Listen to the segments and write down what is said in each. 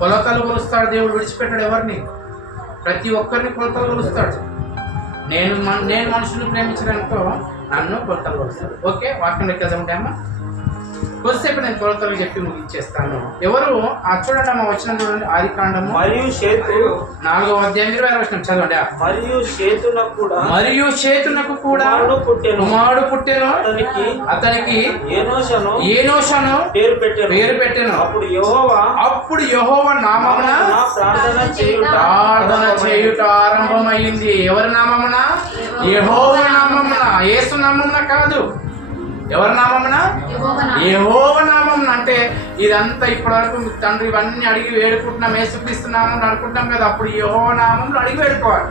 కొలతలు కొలుస్తాడు దేవుడు, విడిచిపెట్టాడు ఎవరిని. ప్రతి ఒక్కరిని కొలతలు కొలుస్తాడు. నేను మనుషులను ప్రేమించడానికో నన్ను కొలతలు కొలుస్తాడు. ఓకే, వాక్యంలోకి వెళ్దామా? కొద్దిసేపు నేను కొలతలు చెప్పి ముగించేస్తాను. ఎవరు చూడండి అమ్మ, వచ్చిన చూడండి, ఆదికాండము మరియు షేతు 4వ అధ్యాయం 20వ వచనం చదవండి. మరియు షేతునకు కూడా కుమారుడు పుట్టెను, అతనికి ఏనోషను పేరు పెట్టెను. అప్పుడు యెహోవా నామమున ప్రార్థన చేయుట ఆరంభమైంది. ఎవరి నామమున? యెహోవా నామమున. యేసు నామమున కాదు. ఎవరి నామమున? యెహోవా నామమున. అంటే ఇదంతా ఇప్పటివరకు తండ్రి ఇవన్నీ అడిగి వేడుకుంటున్నాం, యేసుక్రీస్తు నామమున అనుకుంటాం కదా. అప్పుడు యెహోవా నామములో అడిగి వేడుకోవాలి.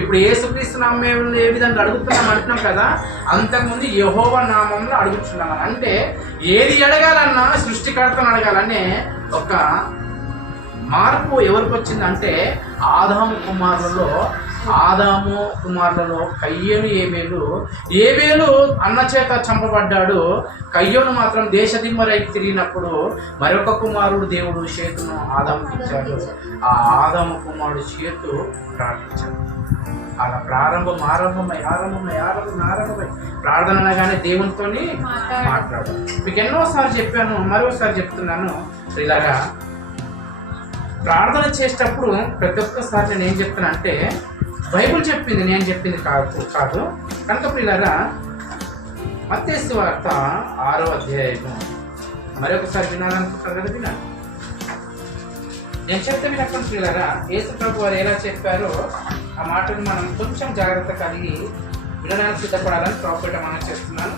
ఇప్పుడు యేసుక్రీస్తు నామములో ఏ విధంగా అడుగుతున్నాం అంటున్నాం కదా, అంతకుముందు యెహోవా నామములో అడుగుతున్నాం. అంటే ఏది అడగాలన్నా సృష్టికర్తను అడగాలనే ఒక మార్పు ఎవరికి వచ్చిందంటే ఆదాము కుమారులలో కయ్యను ఏబేలు అన్న చేత చంపబడ్డాడు. కయ్యను మాత్రం దేశదిమ్మరైకి తిరిగినప్పుడు మరొక కుమారుడు దేవుడు షేతును ఆదాముకి ఇచ్చాడు. ఆ ఆదాము కుమారుడు షేతు ప్రార్థించాడు. అలా ఆరంభమై ప్రార్థన అనగానే దేవునితో మాట్లాడు. మీకు ఎన్నోసార్లు చెప్పాను, మరోసారి చెప్తున్నాను. ఇలాగా ప్రార్థన చేసేటప్పుడు ప్రతి ఒక్కసారి నేను ఏం చెప్తాను అంటే, బైబుల్ చెప్పింది, నేను చెప్పింది కాదు. కనుక ప్రియులారా, మత్తయి సువార్త 6వ అధ్యాయము మరొకసారి వినాలనుకుంటారు కదా, వినాలి. నేను చెప్తే వినప్పుడు ప్రియులారా, యేసు ప్రభు వారు ఎలా చెప్పారో ఆ మాటను మనం కొంచెం జాగ్రత్త కలిగి వినడానికి సిద్ధపడాలని ప్రాఫిట్ మనం చేస్తున్నాను.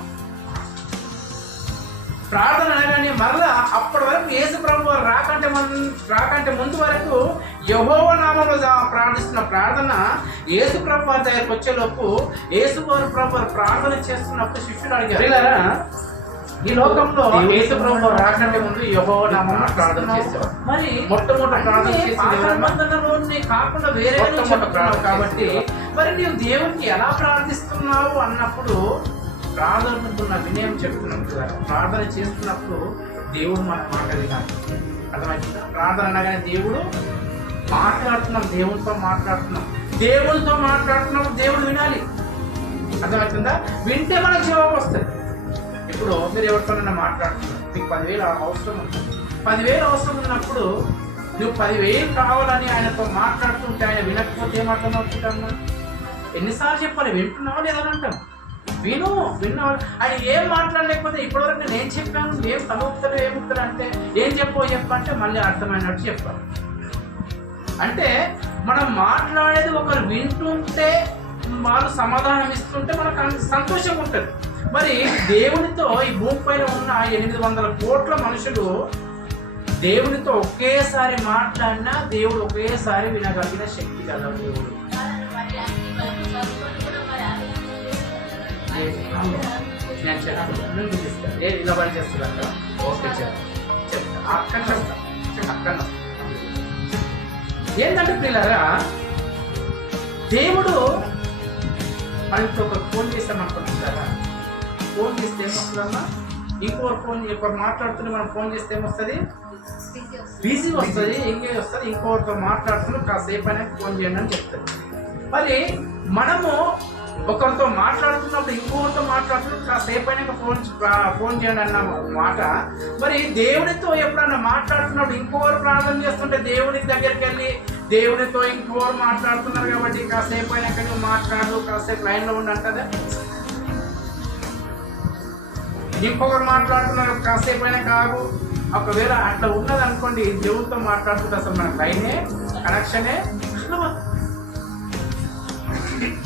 ప్రార్థన అనగానే మరలా అప్పటి వరకు యేసు ప్రభు వారు రాకంటే ముందు వరకు యెహోవా నామములో ప్రార్థిస్తున్న ప్రార్థన యేసు ప్రభు వారి దగ్గరకు వచ్చేలోపు యేసు ప్రభు వారు ప్రార్థన చేస్తున్నప్పుడు శిష్యులు అడిగారు, ఈ లోకంలో యేసు ప్రభు వారు రాకంటే ముందు యెహోవా నామములో ప్రార్థన చేసేవారు. మరి మొట్టమొదటి ప్రార్థన చేసేది కాకుండా వేరే ప్రార్థన కాబట్టి మరి నీవు దేవునికి ఎలా ప్రార్థిస్తున్నావు అన్నప్పుడు ప్రార్థనకున్న వినయం చెప్తున్నాం కదా. ప్రార్థన చేస్తున్నప్పుడు దేవుడు మన మాట వినాలి. అర్థమవుతుందా? ప్రార్థన అనగానే దేవుడు మాట్లాడుతున్నాం, దేవుడితో మాట్లాడుతున్నాం, దేవుడు వినాలి. అర్థమవుతుందా? వింటే మనకు జవాబు వస్తుంది. ఇప్పుడు మీరు ఎవరితోనైనా మాట్లాడుతున్నారు, మీకు 10,000 అవసరం ఉంటుంది. 10,000 అవసరం ఉన్నప్పుడు నువ్వు 10,000 కావాలని ఆయనతో మాట్లాడుతుంటే ఆయన వినకపోతే ఏమర్థమవుతుందమ్మా? ఎన్నిసార్లు చెప్పాలి? వింటున్నావా లేదని అంటాం. విన్నావు ఆయన ఏం మాట్లాడలేకపోతే ఇప్పటివరకు నేను ఏం చెప్పాను, ఏం తలవుతాడు ఏముతాడు అంటే ఏం చెప్పంటే మళ్ళీ అర్థమైనట్టు చెప్పాలి. అంటే మనం మాట్లాడేది ఒకరు వింటుంటే వాళ్ళు సమాధానం ఇస్తుంటే మనకు సంతోషంగా ఉంటుంది. మరి దేవునితో ఈ భూమి పైన ఉన్న 800 కోట్ల మనుషులు దేవునితో ఒకేసారి మాట్లాడినా దేవుడు ఒకేసారి వినగలిగిన శక్తి గల దేవుడు. నేను చెప్తాను, ఇలా పని చేస్తున్నా. ఓకే, చెప్తా అక్కడ ఏంటంటే పిల్లరా, దేవుడు మనకి ఒక ఫోన్ చేస్తామనుకుంటున్నారా? ఫోన్ చేస్తే ఏమొస్తుందమ్మా? ఇంకొకరు మాట్లాడుతుంటే మనం ఫోన్ చేస్తే ఏమొస్తుంది? బిజీ వస్తుంది, ఎంగేజ్ వస్తుంది. ఇంకొకరితో మాట్లాడుతున్నా కాసేపు అనేది ఫోన్ చేయండి అని చెప్తుంది. మరి మనము ఒకరితో మాట్లాడుతున్నప్పుడు ఇంకొకరితో మాట్లాడుతున్నప్పుడు కాసేపు అయినాక ఫోన్ చేయండి అన్న మాట. మరి దేవునితో ఎప్పుడన్నా మాట్లాడుతున్నప్పుడు ఇంకొకరు ప్రార్థన చేస్తుంటే దేవునికి దగ్గరికి వెళ్ళి దేవునితో ఇంకొకరు మాట్లాడుతున్నారు కాబట్టి కాసేపు అయినాక నువ్వు మాట్లాడు, కాసేపు లైన్లో ఉండి అంటదా? ఇంకొకరు మాట్లాడుతున్నారు కాసేపు అయినా కాదు. ఒకవేళ అట్లా ఉన్నది అనుకోండి, దేవునితో మాట్లాడుతుంటే అసలు మన లైనే కనెక్షనే.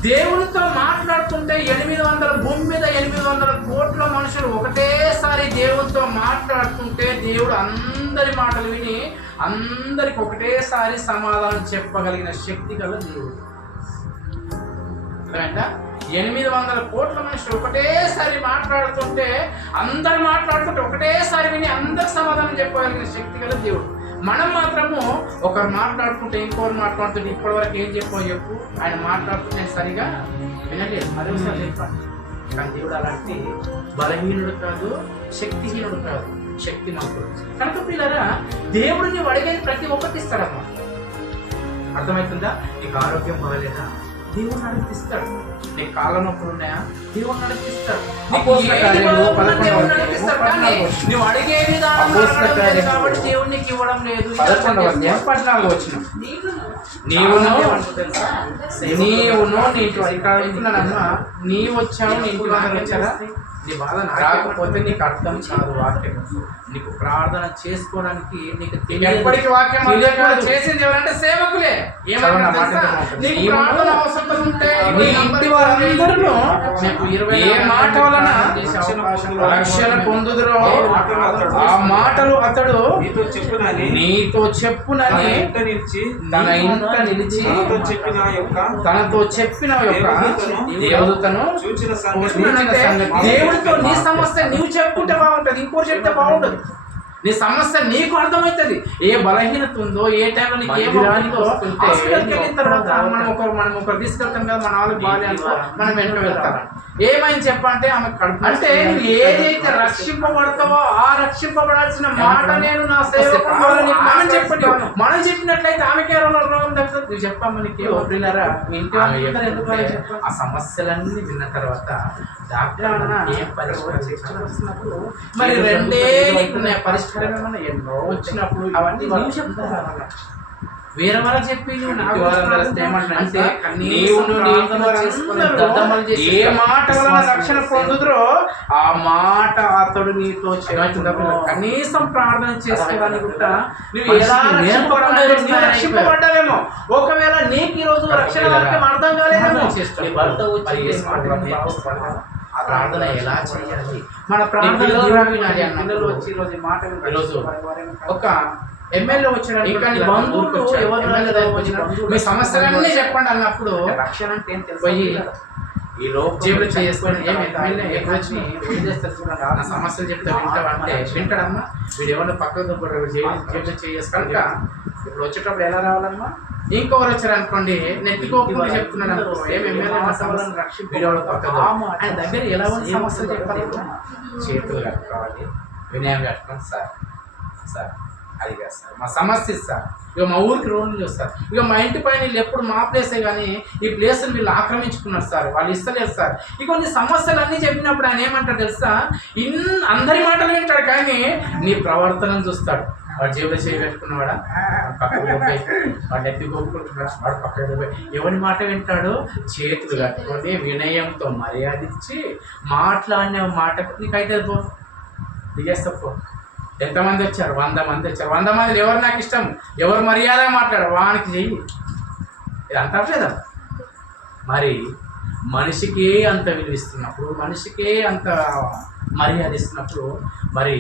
దేవునితో మాట్లాడుతుంటే 800 భూమి మీద 800 కోట్ల మనుషులు ఒకటేసారి దేవునితో మాట్లాడుతుంటే దేవుడు అందరి మాటలు విని అందరికి ఒకటేసారి సమాధానం చెప్పగలిగిన శక్తి గల దేవుడు. 800 కోట్ల మనుషులు ఒకటేసారి మాట్లాడుతుంటే అందరు మాట్లాడుతుంటే ఒకటేసారి విని అందరికి సమాధానం చెప్పగలిగిన శక్తి గల దేవుడు. మనం మాత్రము ఒకరు మాట్లాడుకుంటే ఇంకొకరు మాట్లాడుతుంటే ఇప్పటివరకు ఏం చెప్పు ఆయన మాట్లాడుతుంటే సరిగా వినలేదు, మరోసారి చెప్పాలి. కానీ దేవుడు అలాంటి బలహీనుడు కాదు, శక్తిహీనుడు కాదు. శక్తిమంతుడు. కనుక పిల్లరా, దేవుడు నీవు అడిగేది ప్రతి ఒక్కటి ఇస్తాడమ్మా. అర్థమవుతుందా? నీకు ఆరోగ్యం బాగాలేదా, దేవుడు నడిపిస్తాడు. నీకు కాళ్ళ నొప్పులు ఉన్నాయా, దేవుడు నడిపిస్తాడు. నువ్వు అడిగే విధానం కాబట్టి దేవుడు నీకు ఇవ్వడం లేదు. 14 వచ్చిన నీవును నీవు వచ్చావు, నీ ఇంటి వాళ్ళు వచ్చారా, నీ బాధ రాకపోతే నీకు అర్థం కాదు వాక్యం. నీకు ప్రార్థన చేసుకోవడానికి నీకు ఎప్పటికీ వాక్యం చేసింది ఎవరంటే సేవకులే. నీకు ప్రార్థన అవసరం ఉంటే నీ ఇంటి వారందరూ ఏ మాట వలన రక్షణ పొందుదురో ఆ మాటలు అతడు నీతో చెప్పునని తన ఇంట నిలిచి తనతో చెప్పిన యొక్క దేవదూతను దేవుడితో నీ సమస్య నీవు చెప్పుకుంటే బాగుంటుంది, ఇంకోటి చెప్తే బాగుంటుంది. నీ సమస్య నీకు అర్థమవుతుంది. ఏ బలహీనత ఉందో, ఏ టైంలో నీకు ఏమవుతుందో. హాస్పిటల్కి వెళ్ళిన తర్వాత మనం ఒకరు తీసుకెళ్తాం కదా, మన వాళ్ళకి బాగా మనం వెంట వెళ్తాం. ఏమైంది చెప్పంటే ఆమె కడుపు అంటే నువ్వు ఏదైతే రక్షింపబడతావో ఆ రక్షింపబడాల్సిన మాట నేను నా సేవకుడు మనం చెప్పండి. మనం చెప్పినట్లయితే ఆమెకే రోగం తగ్గుతుంది. నువ్వు చెప్పమ్మా, నీకే వదిలినారా ఇంటి ఆ సమస్యలన్నీ విన్న తర్వాత డాక్టర్ ఏం పరిష్కారం వస్తున్నప్పుడు మరి రెండే నీకున్నాయి పరిష్కారం ఏమన్నా ఎన్నో వచ్చినప్పుడు అవన్నీ నువ్వు చెప్తాను. వేరే వాళ్ళకి చెప్పి ఏ మాట వలన రక్షణ పొందుదురో ఆ మాట అతడు నీతో కనీసం ప్రార్థన చేసుకోవడానికి కూడా నువ్వు ఎలా రక్షింపబడ్డావేమో. ఒకవేళ నీకు ఈ రోజు రక్షణ వాక్యం అర్థం కాలేదేమో, ప్రార్థన ఎలా చేయాలి, మన ప్రార్థన పిల్లలు వచ్చి ఈరోజు మాట ఒక ఎమ్మెల్యే వచ్చాడు, ఇంకా నీ బంధువులు మీ సమస్యలన్నీ చెప్పండి అన్నప్పుడు రక్షణ అంటే ఏం పోయి ఈ లోపు జేబులు చేసుకొని నా సమస్యలు చెప్తే వింటావంటే వింటాడమ్మా. వీడు ఎవరిని పక్కకు జేబులు చేసుకొని ఇప్పుడు వచ్చేటప్పుడు ఎలా రావాలమ్మా. ఇంకొకరు వచ్చారు అనుకోండి, నెత్తికోకుండా చెప్తున్నాడు అనుకో, ఏం ఎమ్మెల్యే సమస్యలను రక్షించు ఆయన దగ్గర ఎలా ఉంది సమస్యలు చెప్పాలి. చేతులు కట్టుకోవాలి, వినయం కట్టుకోండి. సార్ అది కాదు సార్, మా సమస్య సార్, ఇక మా ఊరికి రోడ్లు వస్తారు, ఇక మా ఇంటి పైన వీళ్ళు ఎప్పుడు మా ప్లేసే కానీ ఈ ప్లేస్ని వీళ్ళు ఆక్రమించుకున్నారు సార్, వాళ్ళు ఇస్తలేరు సార్. ఇక కొన్ని సమస్యలు అన్నీ చెప్పినప్పుడు ఆయన ఏమంటాడు తెలుసా, అందరి మాటలు వింటాడు కానీ నీ ప్రవర్తనను చూస్తాడు. వాడు జేబులో చేయి పెట్టుకున్నవాడా, పక్కకు పోయి వాడు ఎత్తి కొనుక్కుంటున్నాడు, వాడు పక్కకు పోయి ఎవరి మాట వింటాడో చేతులు కట్టుకొని వినయంతో మర్యాదించి మాట్లాడిన మాటకు నీకైతే పో దిగేస్తా పో. ఎంతమంది వచ్చారు, 100 మంది వచ్చారు, 100 మంది ఎవరు నాకు ఇష్టం, ఎవరు మర్యాద మాట్లాడారు వానికి చెయ్యి, ఇది అంటలేదా. మరి మనిషికే అంత విలువిస్తున్నప్పుడు, మనిషికే అంత మర్యాద ఇస్తున్నప్పుడు, మరి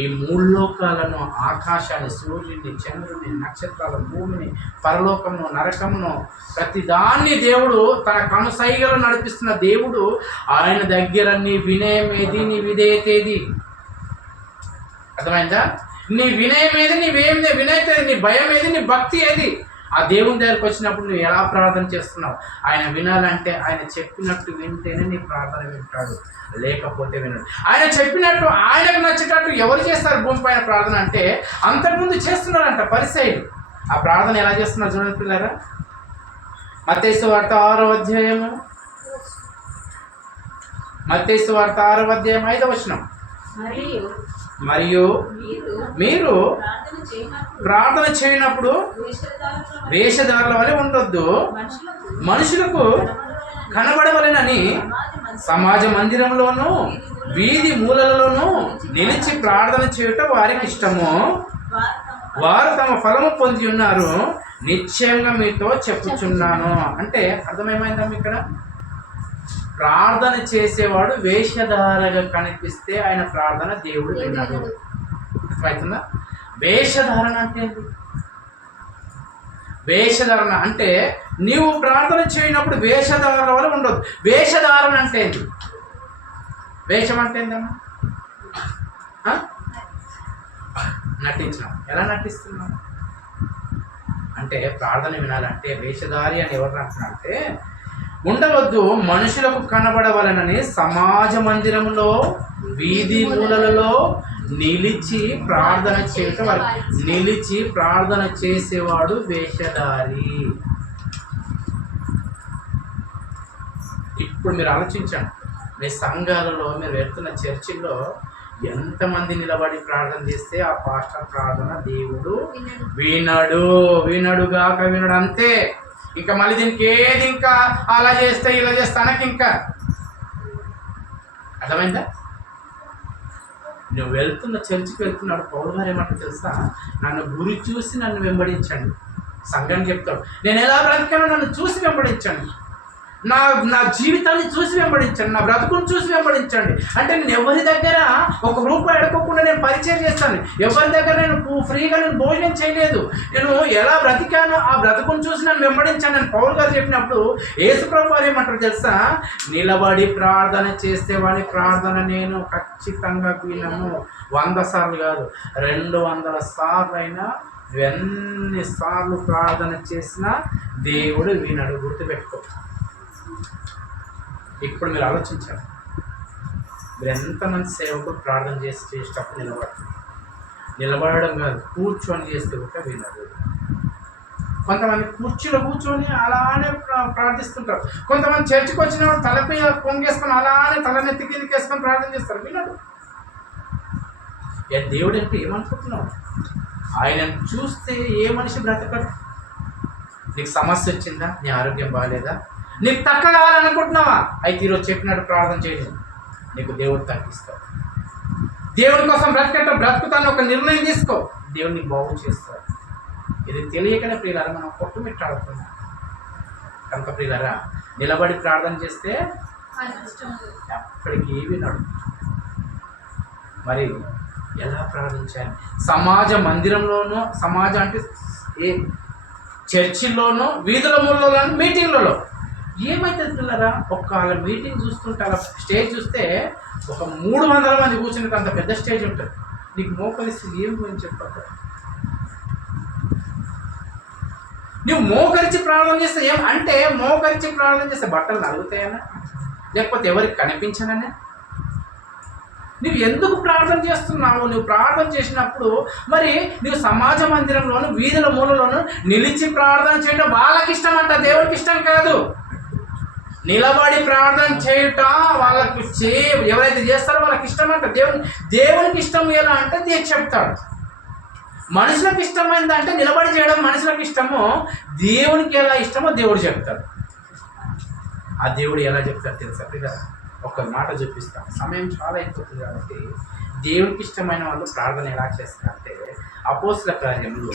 ఈ 3 లోకాలను, ఆకాశాన్ని, సూర్యుని, చంద్రుని, నక్షత్రాలను, భూమిని, పరలోకమును, నరకమును, ప్రతి దాన్ని దేవుడు తన కనుసైగలు నడిపిస్తున్న దేవుడు ఆయన దగ్గర నీ వినయం ఏది, నీ విధేయత ఏది, అర్థమైందా? నీ వినయం ఏది, నీవేమిది వినయత ఏది, నీ భయం ఏది, నీ భక్తి ఏది. ఆ దేవుని దగ్గరకు వచ్చినప్పుడు నువ్వు ఎలా ప్రార్థన చేస్తున్నావు. ఆయన వినాలంటే ఆయన చెప్పినట్టు వింటేనే నీ ప్రార్థన వింటాడు, లేకపోతే వినడు. ఆయన చెప్పినట్టు ఆయనకు నచ్చేటట్టు ఎవరు చేస్తారు భూమి పైన ప్రార్థన అంటే అంతకుముందు చేస్తున్నారంట పరిసయ్యులు. ఆ ప్రార్థన ఎలా చేస్తున్నారు చూడండి పిల్లరా. మత్తయి సువార్త 6వ అధ్యాయము, మత్తయి సువార్త 6వ అధ్యాయం 5వ వచనం. మరియు మీరు ప్రార్థన చేయనప్పుడు వేషధారుల వలె ఉండొద్దు, మనుషులకు కనబడవలెనని సమాజ మందిరంలోనూ వీధి మూలలలోనూ నిలిచి ప్రార్థన చేయటం వారికి ఇష్టము. వారు తమ ఫలము పొంది ఉన్నారు, నిశ్చయంగా మీతో చెప్పుచున్నాను. అంటే అర్థమేమైందమ్మా ఇక్కడ, ప్రార్థన చేసేవాడు వేషధారగా కనిపిస్తే ఆయన ప్రార్థన దేవుడు విన్నాడు. అర్థమవుతుందా? వేషధారణ అంటే ఏంటి? వేషధారణ అంటే నీవు ప్రార్థన చేయనప్పుడు వేషధారణ వల్ల ఉండదు. వేషధారణ అంటే ఏంటి? వేషం అంటే ఏంటమ్మా? నటించడం. ఎలా నటిస్తున్నాం అంటే ప్రార్థన వినాలంటే వేషధారి అని ఎవరు అంటున్నారంటే ఉండవద్దు, మనుషులకు కనబడవలనని సమాజ మందిరంలో వీధి మూలలలో నిలిచి ప్రార్థన చేయటం నిలిచి ప్రార్థన చేసేవాడు వేషధారి. ఇప్పుడు మీరు ఆలోచించండి, మీ సంఘాలలో మీరు వెళ్తున్న చర్చిల్లో ఎంతమంది నిలబడి ప్రార్థన చేస్తే ఆ పాస్టర్ ప్రార్థన దేవుడు వినడు. వినడుగాక వినడు, అంతే. ఇంకా మళ్ళీ దీనికి ఏది ఇంకా అలా చేస్తే ఇలా చేస్తే తనకి ఇంకా అర్థమైందా? నువ్వు వెళ్తున్న చర్చికి వెళ్తున్నాడు, పౌలు గారు ఏమంటారు తెలుసా? నన్ను గురి చూసి నన్ను వెంబడించండి. సంఘాన్ని చెప్తాడు, నేను ఎలా బ్రతికానో నన్ను చూసి వెంబడించండి, నా జీవితాన్ని చూసి వెంబడించండి, నా బ్రతుకుని చూసి వెంబడించండి. అంటే నేను ఎవరి దగ్గర ఒక రూపాయి అడగకుండా నేను పరిచయం చేస్తాను. ఎవరి దగ్గర నేను ఫ్రీగా భోజనం చేయలేదు. నేను ఎలా బ్రతికానో ఆ బ్రతుకుని చూసి నన్ను వెంబడించాను అని పౌలు గారు చెప్పినప్పుడు యేసుప్రభువు వారు ఏమంటారు తెలుసా? నిలబడి ప్రార్థన చేస్తే వాడి ప్రార్థన నేను ఖచ్చితంగా వినను. 100 సార్లు కాదు, 200 సార్లు అయినా ఎన్నిసార్లు ప్రార్థన చేసినా దేవుడు వినడు. గుర్తుపెట్టుకో. ఇప్పుడు మీరు ఆలోచించాలి, మీరు ఎంతమంది సేవకులు ప్రార్థన చేసేటప్పుడు నిలబడడం కాదు, కూర్చొని చేస్తే కూడా వినరు. కొంతమంది కుర్చీలో కూర్చొని అలానే ప్రార్థిస్తుంటారు. కొంతమంది చర్చికి వచ్చినప్పుడు తలపై పొంగేసుకొని అలానే తలనెత్తి కిందకి వేసుకొని ప్రార్థన చేస్తారు, వినడు. దేవుడు అంటే ఏమనుకుంటున్నావు? ఆయనను చూస్తే ఏ మనిషి బ్రతకడు. నీకు సమస్య వచ్చిందా? నీ ఆరోగ్యం బాగాలేదా? నీకు తక్క కావాలనుకుంటున్నావా? అయితే ఈరోజు చెప్పినట్టు ప్రార్థన చేయలేదు, నీకు దేవుడు తగ్గిస్తాడు. దేవుని కోసం బ్రతుకుతాను ఒక నిర్ణయం తీసుకో, దేవుడు నీకు బాగు చేస్తాడు. ఇది తెలియకనే ప్రియులారా మనం కొట్టుమిట్టాడుతున్నాం. కనుక ప్రియులారా, నిలబడి ప్రార్థన చేస్తే ఎప్పటికీ వినడు. మరి ఎలా ప్రార్థించాలి? సమాజ మందిరంలోనూ, సమాజం అంటే ఏ చర్చిల్లోనూ, వీధుల మూలలోనూ, మీటింగ్లలో ఏమైతుంది పిల్లరా? వాళ్ళ మీటింగ్ చూస్తుంటే అలా స్టేజ్ చూస్తే ఒక 300 మంది కూర్చున్నట్టు అంత పెద్ద స్టేజ్ ఉంటుంది. నీకు మోకరిస్తే ఏం గురించి చెప్పాలి? నువ్వు మోకరించి ప్రార్థన చేస్తే ఏం అంటే, మోకరించి ప్రార్థన చేస్తే బట్టలు నలుగుతాయనా, లేకపోతే ఎవరికి కనిపించననే? నువ్వు ఎందుకు ప్రార్థన చేస్తున్నావు? నువ్వు ప్రార్థన చేసినప్పుడు మరి నువ్వు సమాజ మందిరంలోను, వీధుల మూలలోను నిలిచి ప్రార్థన చేయడం వాళ్ళకి ఇష్టం అంట, దేవునికి ఇష్టం కాదు. నిలబడి ప్రార్థన చేయట వాళ్ళకి ఎవరైతే చేస్తారో వాళ్ళకి ఇష్టం అంట. దేవునికి ఇష్టం ఎలా అంటే దేవుడు చెప్తాడు. మనుషులకు ఇష్టమైందంటే నిలబడి చేయడం మనుషులకు ఇష్టమో, దేవునికి ఎలా ఇష్టమో దేవుడు చెప్తాడు. ఆ దేవుడు ఎలా చెప్తాడు తెలుసా కదా? ఒక మాట చూపిస్తాను, సమయం చాలా అయిపోతుంది కాబట్టి. దేవునికి ఇష్టమైన వాళ్ళు ప్రార్థన ఎలా చేస్తారంటే, అపోస్తల కార్యములు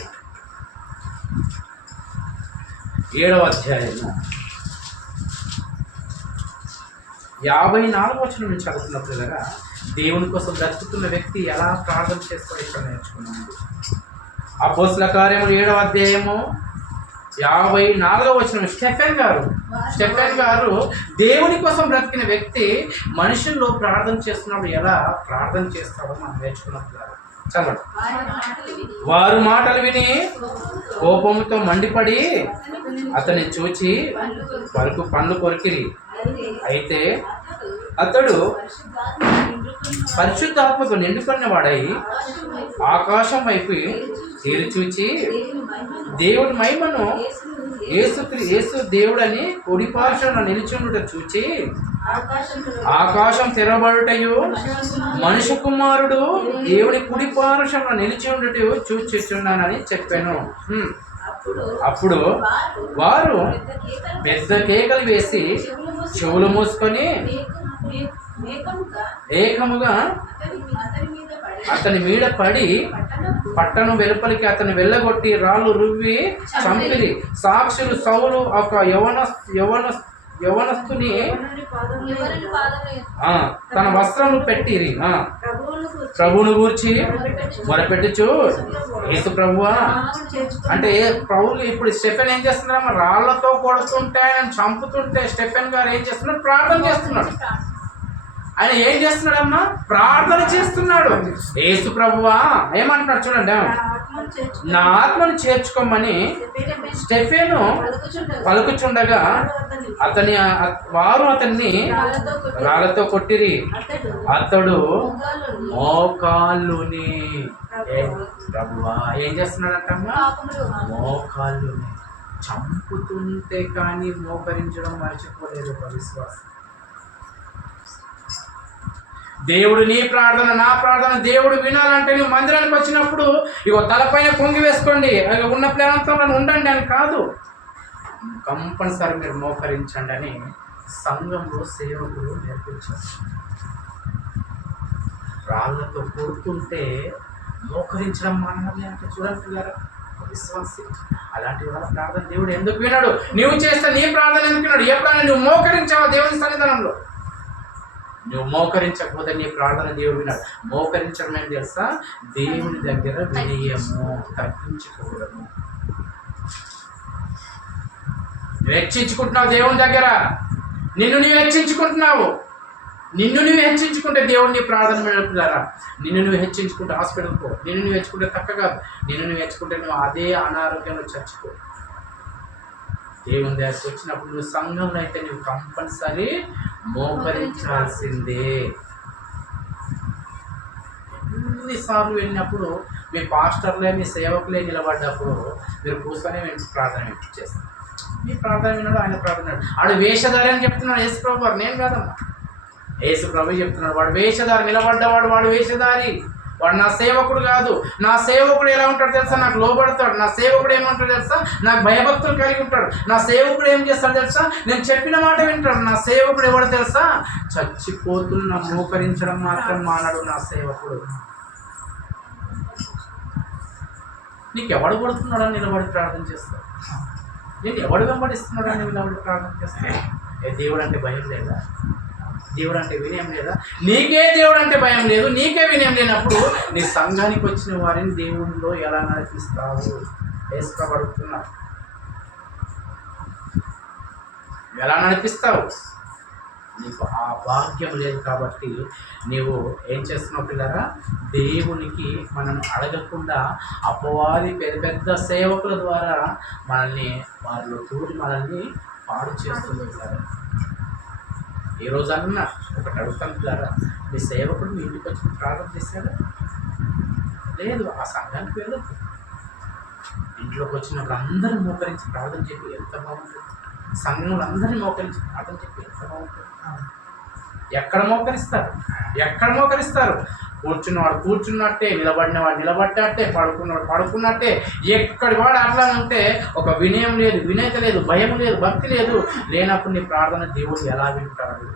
7వ అధ్యాయము 54వ వచనం నుంచి చదువుతున్నప్పుడు కదా, దేవుని కోసం బ్రతుకుతున్న వ్యక్తి ఎలా ప్రార్థన చేస్తాడో ఇక్కడ నేర్చుకున్నాను. అపోస్తల కార్యములు 7వ అధ్యాయము 54వ వచనం. స్టెఫెన్ గారు దేవుని కోసం బ్రతికిన వ్యక్తి మనుషుల్లో ప్రార్థన చేస్తున్నప్పుడు ఎలా ప్రార్థన చేస్తాడో మనం నేర్చుకున్నప్పుడు చదవండి. వారు మాటలు విని కోపంతో మండిపడి అతన్ని చూచి పండ్లు కొరికిరి. అయితే అతడు పరిశుద్ధాత్మతో నిండుకున్న వాడై ఆకాశం వైపు తేరి చూచి దేవుడి మహిమను యేసు దేవుడని కుడి పార్శ్వన నిలిచుండుట చూచి ఆకాశం తెరబడుటయు మనుష్య కుమారుడు దేవుని కుడి పార్శ్వన నిలిచి ఉండుట చూచుచున్నానని చెప్పాను. అప్పుడు వారు పెద్ద కేకలు వేసి చెవులు మూసుకొని ఏకముగా అతని మీద పడి పట్టణం వెలుపలికి అతని వెళ్ళగొట్టి రాళ్ళు రువ్వి చంపిరి. సాక్షులు సౌలు ఒక యవనస్తుని తన వస్త్రము పెట్టిరి. ప్రభువును గూర్చి మొరపెట్టుచు, యేసు ప్రభువా అంటే ప్రభువులు. ఇప్పుడు స్టెఫెన్ ఏం చేస్తున్నారమ్మా? రాళ్లతో కొడుతుంటే, ఆయన చంపుతుంటే స్టెఫెన్ గారు ఏం చేస్తున్నాడు? ప్రార్థన చేస్తున్నాడు. ఆయన ఏం చేస్తున్నాడమ్మా? ప్రార్థన చేస్తున్నాడు. యేసు ప్రభువా ఏమంటున్నాడు చూడండి. నా ఆత్మను చేర్చుకోమని స్టెఫెను పలుకుచుండగా వారు అతన్ని రాళ్లతో కొట్టిరి. అతడు మోకాళ్ళుని ప్రభువా ఏం చేస్తున్నాడంటమ్మా? మోకాళ్ళుని చంపుతుంటే కానీ మోకరించడం మర్చిపోలేదు ఒక విశ్వాసం. దేవుడు నీ ప్రార్థన నా ప్రార్థన దేవుడు వినాలంటే నువ్వు మందిరానికి వచ్చినప్పుడు ఇగో తలపైన కొంగి వేసుకోండి, ఉన్న ప్రాంతంలో ఉండండి అని కాదు, కంపల్సరీ మీరు మోకరించండి అని సంఘంలో సేవకులు నేర్పించారు. రాళ్ళతో కొడుతుంటే మోకరించడం మానవి అంటే చూడండి గారా విశ్వాసి. అలాంటి వాళ్ళ ప్రార్థన దేవుడు ఎందుకు వినాడు? నువ్వు చేస్తే నీ ప్రార్థన ఎందుకు వినాడు? ఎప్పుడైనా నువ్వు మోకరించావా దేవుని సన్నిధానంలో? నువ్వు మోకరించకపోతే నీ ప్రార్థన దేవుడు వినాడు. మోకరించడం ఏం తెలుసా? దేవుని దగ్గర వినయము, తగ్గించుకోవడము. నువ్వు హెచ్చించుకుంటున్నావు దేవుని దగ్గర, నిన్ను నువ్వు హెచ్చించుకుంటున్నావు. నిన్ను నువ్వు హెచ్చించుకుంటే దేవుడు నీ ప్రార్థన వినడుతున్నారా? నిన్ను నువ్వు హెచ్చించుకుంటే హాస్పిటల్కి పో, నిన్ను నువ్వు హెచ్చుకుంటే తక్క కాదు, నిన్ను నువ్వు హెచ్చుకుంటే నువ్వు అదే అనారోగ్యంలో చచ్చిపో. దేవుని దగ్గరికి వచ్చినప్పుడు నువ్వు సంఘంలో అయితే నువ్వు కంపల్సరీ మోకరించాల్సిందే. ఎన్నిసార్లు వెళ్ళినప్పుడు మీ పాస్టర్లే మీ సేవకులే నిలబడ్డప్పుడు మీరు కూర్చొని ప్రార్థన చేస్తారు. మీ ప్రార్థన విన్నాడు, ఆయన ప్రార్థన విన్నాడు. ఆడు వేషధారి అని చెప్తున్నాడు యేసు ప్రభు, నేను కాదమ్మా, యేసు ప్రభు చెప్తున్నాడు. వాడు వేషధారి, నిలబడ్డవాడు వాడు వేషధారి. వాడు నా సేవకుడు కాదు. నా సేవకుడు ఎలా ఉంటాడు తెలుసా? నాకు లోబడతాడు. నా సేవకుడు ఏమంటాడు తెలుసా? నాకు భయభక్తులు కలిగి ఉంటాడు. నా సేవకుడు ఏం చేస్తాడు తెలుసా? నేను చెప్పిన మాట వింటాడు. నా సేవకుడు ఎవడు తెలుసా? చచ్చిపోతున్న మోకరించడం మాత్రం మానడు నా సేవకుడు. నీకు ఎవడు కొడుతున్నాడని నిలబడి ప్రార్థన చేస్తావు? నేను ఎవడు వెంబడిస్తున్నాడని నిలబడి ప్రార్థన చేస్తాను? దేవుడు అంటే భయం లేదా? దేవుడు అంటే వినయం లేదా? నీకే దేవుడు అంటే భయం లేదు, నీకే వినయం లేనప్పుడు నీ సంఘానికి వచ్చిన వారిని దేవుడిలో ఎలా నడిపిస్తావు? వేసుకోబడుతున్నా ఎలా నడిపిస్తావు? నీకు ఆ భాగ్యం లేదు కాబట్టి నీవు ఏం చేస్తున్నావు పిల్లరా? దేవునికి మనం అడగకుండా అపవాది పెద్ద పెద్ద సేవకుల ద్వారా మనల్ని వారిలో తోటి మనల్ని పాడు చేస్తుంది పిల్లరా. ఏ రోజన్నా ఒకటి అడుగుతాను పిల్లరా, మీ సేవకుడు మీ ఇంటికి వచ్చి ప్రార్థన చేశాడా? లేదు. ఆ సంఘానికి వెళ్ళదు. ఇంట్లోకి వచ్చినప్పుడు అందరూ మోకరించి ప్రార్థన చెప్పి ఎంత బాగుంటుంది. సంఘంలో అందరినీ మోకరించి ప్రార్థన చెప్పి ఎంత బాగుంటుంది. ఎక్కడ మోకరిస్తారు? ఎక్కడ మోకరిస్తారు? కూర్చున్నవాడు కూర్చున్నట్టే, నిలబడినవాడు నిలబడ్డట్టే, పడుకున్నవాడు పడుకున్నట్టే. ఎక్కడి వాడు అట్లా ఉంటే ఒక వినయం లేదు, వినయత లేదు, భయం లేదు, భక్తి లేదు. లేనప్పుడు నీ ప్రార్థన దేవుడు ఎలా వింటాడు?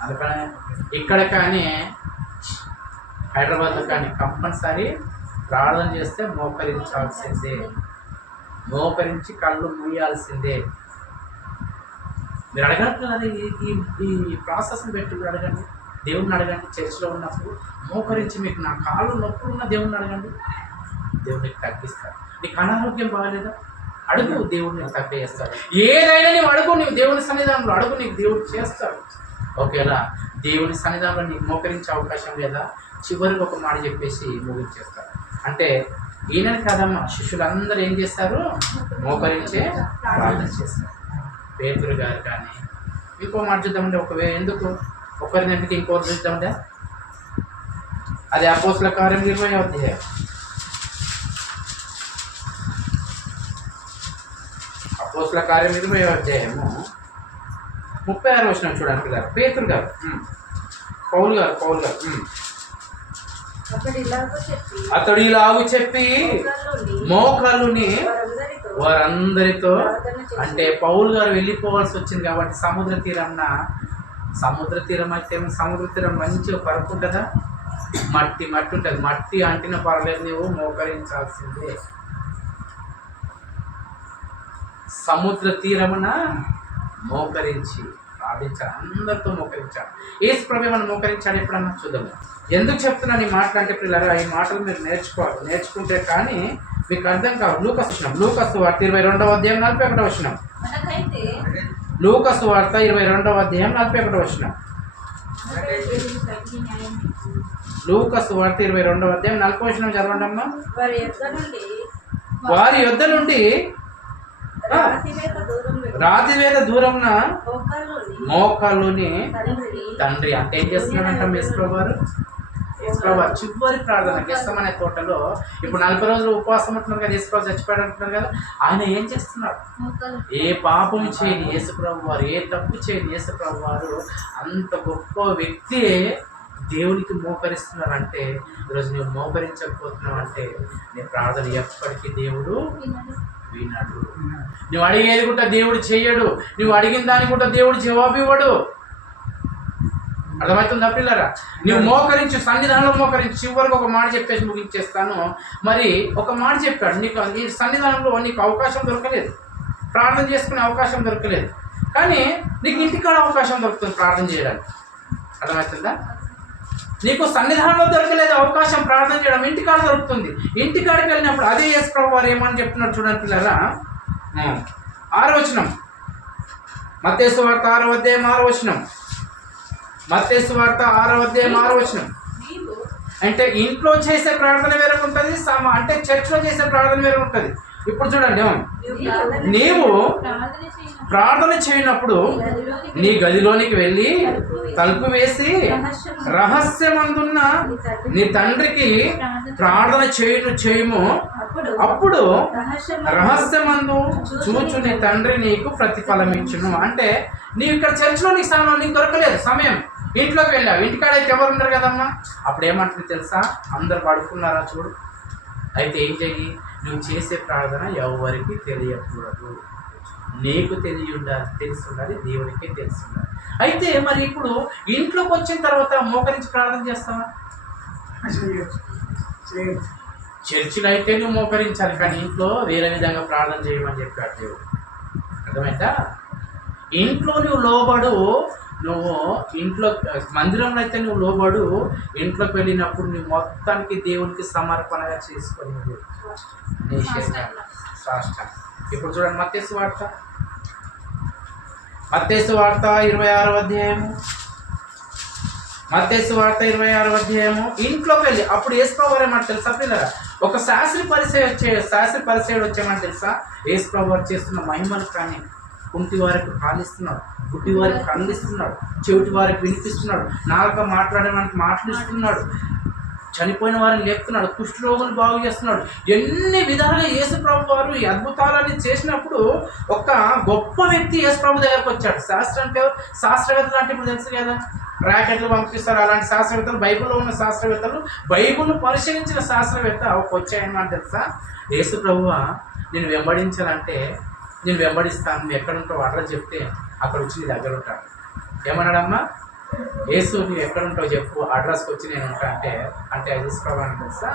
అందుకనే ఇక్కడ కానీ హైదరాబాద్లో కానీ కంపల్సరీ ప్రార్థన చేస్తే మోకరించాల్సిందే, మోకరించి కళ్ళు మూయాల్సిందే. మీరు అడగండి కదా, ఈ ప్రాసెస్ని పెట్టి అడగండి, దేవుడిని అడగండి. చర్చిలో ఉన్నప్పుడు మోకరించి మీకు నా కాళ్ళు నొప్పులు ఉన్న దేవుడిని అడగండి, దేవుడు నీకు తగ్గిస్తాడు. నీకు అనారోగ్యం బాగాలేదా? అడుగు, దేవుడు నీకు తగ్గేస్తాడు. ఏదైనా నీవు అడుగు, నీవు దేవుని సన్నిధానంలో అడుగు, నీకు దేవుడు చేస్తాడు. ఓకేలా దేవుని సన్నిధానంలో నీకు మోకరించే అవకాశం లేదా? చివరికి ఒక మాట చెప్పేసి ముగించేస్తాడు. అంటే ఈయనని కాదమ్మా, శిష్యులందరూ ఏం చేస్తారు? మోకరించే ప్రార్థన చేస్తారు. పేతురు గారు కానీ ఇంకో మాట చూద్దామంటే ఎందుకు ఒకరిని ఎందుకు ఇంకోటి చూద్దామంటే అది అపోస్తల కార్యం 20వ అధ్యాయం. అపోస్తల కార్యం 20వ అధ్యాయము 36వ వచనం చూడండి పిల్లలు. పేతురు గారు పౌలు గారు అతడు ఇలాగూ చెప్పి మోకాళ్ళుని వారందరితో, అంటే పౌలు గారు వెళ్ళిపోవాల్సి వచ్చింది కాబట్టి సముద్ర తీరం అయితే సముద్ర తీరం మంచిగా పరుకుంటుందా? మట్టి ఉంటుంది. మట్టి అంటిన పర్లేదు, నువ్వు మోకరించాల్సిందే. సముద్ర తీరమున మోకరించి ప్రార్థించాలి, అందరితో మోకరించాలి. యేసు ప్రభు మనం మోకరించాడు ఎప్పుడన్నా చూద్దాం. ఎందుకు చెప్తున్నాను ఈ మాటలు అంటే పిల్లలు, ఈ మాటలు మీరు నేర్చుకోవాలి. నేర్చుకుంటే కానీ మీకు అర్థం కాదు. లూకాసు వార్త 22వ అధ్యాయం 41వ వచనం. లూకాసు వార్త 22వ అధ్యాయం 41వ వచనం. లూకా సువార్త 22వ అధ్యాయం 40వ వచనం చదవండి అమ్మా. వారి యొద్ద నుండి రాతివేద దూరంన మోకాళ్ళుని తండ్రి అంటే ఏం చేస్తున్నాడంట యేసుప్రభు వారు? యేసుప్రభు వారు చివరి ప్రార్థన గెత్సేమనే తోటలో ఇప్పుడు 40 రోజులు ఉపవాసం ఉంటున్నారు కదా, యేసుప్రభు చచ్చిపోయాడు అంటున్నారు కదా, ఆయన ఏం చేస్తున్నాడు? ఏ పాపం చేయని యేసుప్రభు వారు, ఏ తప్పు చేయని యేసుప్రభు వారు అంత గొప్ప వ్యక్తి దేవునికి మోకరిస్తున్నారంటే, ఈరోజు నువ్వు మోకరించకపోతున్నావు అంటే నీ ప్రార్థన ఎప్పటికీ దేవుడు వినడు. నువ్వు అడిగేది కూడా దేవుడు చెయ్యడు, నువ్వు అడిగిన దానికి కూడా దేవుడు జవాబు ఇవ్వడు. అర్థమవుతుందా పిల్లరా? నువ్వు మోకరించి సన్నిధానంలో మోకరించి చివరికి ఒక మాట చెప్పేసి ముగించేస్తాను. మరి ఒక మాట చెప్పాడు, నీకు నీ సన్నిధానంలో నీకు అవకాశం దొరకలేదు, ప్రార్థన చేసుకునే అవకాశం దొరకలేదు, కానీ నీకు ఇంటికాడ అవకాశం దొరుకుతుంది ప్రార్థన చేయడానికి. అర్థమవుతుందా? నీకు సన్నిధానంలో దొరకలేదు అవకాశం ప్రార్థన చేయడం, ఇంటికాడ దొరుకుతుంది. ఇంటికాడికి వెళ్ళినప్పుడు అదే యేసుప్రభు వారు ఏమని చెప్తున్నారు చూడండి పిల్లరా. 6వ వచనం, మత్తయి సువార్త 6వ అధ్యాయం 6వ వచనం. మత్తయి సువార్త 6వ అధ్యాయం 6వ వచనం. అంటే ఇంట్లో చేసే ప్రార్థన వేరే ఉంటుంది, అంటే చర్చ్లో చేసే ప్రార్థన వేరే ఉంటుంది. ఇప్పుడు చూడండి, నీవు ప్రార్థన చేయనప్పుడు నీ గదిలోనికి వెళ్ళి తలుపు వేసి రహస్యమందున్న నీ తండ్రికి ప్రార్థన చేయము, అప్పుడు రహస్యమందు చూచు నీ తండ్రి నీకు ప్రతిఫలం ఇచ్చును. అంటే నీవు ఇక్కడ చర్చిలో నీకు స్థానం నీకు దొరకలేదు సమయం, ఇంట్లోకి వెళ్ళావు, ఇంటికాడైతే ఎవరు ఉండరు కదమ్మా. అప్పుడు ఏమంటుంది తెలుసా? అందరు పడుకున్నారా చూడు. అయితే ఏం చెయ్యి, నువ్వు చేసే ప్రార్థన ఎవరికి తెలియకూడదు, నీకు తెలిసి ఉండాలి, దేవుడికే తెలిసి ఉండాలి. అయితే మరి ఇప్పుడు ఇంట్లోకి వచ్చిన తర్వాత మోకరించి ప్రార్థన చేస్తావా? చర్చిలో అయితే నువ్వు మోకరించాలి, కానీ ఇంట్లో వేరే విధంగా ప్రార్థన చేయమని చెప్పాడు దేవుడు. అర్థమైందా? ఇంట్లో నువ్వు లోబడు, నువ్వు ఇంట్లో మందిరంలో అయితే నువ్వు లోబడు, ఇంట్లోకి వెళ్ళినప్పుడు నువ్వు మొత్తానికి దేవునికి సమర్పణగా చేసుకొని నీ సాష్టాంగం. ఇప్పుడు చూడండి మత్తయి సువార్త 26వ అధ్యాయము. మత్తయి సువార్త 26వ అధ్యాయము. ఇంట్లోకి వెళ్ళి అప్పుడు యేసుప్రభు వారు ఏమంటే తెలుసా పిల్లరా, ఒక శాస్త్రి పరిసయుడు వచ్చేమని తెలుసా? యేసుప్రభు వారు చేస్తున్న మహిమలు కానీ, కుంటి వారికి పాలిస్తున్నాడు, గుడ్డి వారికి కళ్ళిస్తున్నాడు, చెవిటి వారికి వినిపిస్తున్నాడు, నాలుక మాట్లాడడానికి మాట్లాడిస్తున్నాడు, చనిపోయిన వారిని లేపుతున్నాడు, కుష్ఠ రోగులు బాగు చేస్తున్నాడు. ఎన్ని విధాలుగా యేసుప్రభు వారు ఈ అద్భుతాలన్నీ చేసినప్పుడు ఒక గొప్ప వ్యక్తి యేసుప్రభు దగ్గరకు వచ్చాడు. శాస్త్రవేత్తలు అంటే ఇప్పుడు తెలుసు కదా, ర్యాకెట్లు పంపిస్తారు, అలాంటి శాస్త్రవేత్తలు, బైబిల్లో ఉన్న శాస్త్రవేత్తలు, బైబిల్ను పరిశీలించిన శాస్త్రవేత్త వచ్చాయని తెలుసా? యేసుప్రభువా నేను వెంబడించాలంటే నేను వెంబడిస్తాను, నువ్వు ఎక్కడుంటావు అడ్రస్ చెప్తే అక్కడ వచ్చి నీ దగ్గర ఉంటాను. ఏమన్నాడమ్మా? యేసు నువ్వు ఎక్కడుంటావు చెప్పు, అడ్రస్కి వచ్చి నేను ఉంటా అంటే యేసుప్రభుని తెలుసా?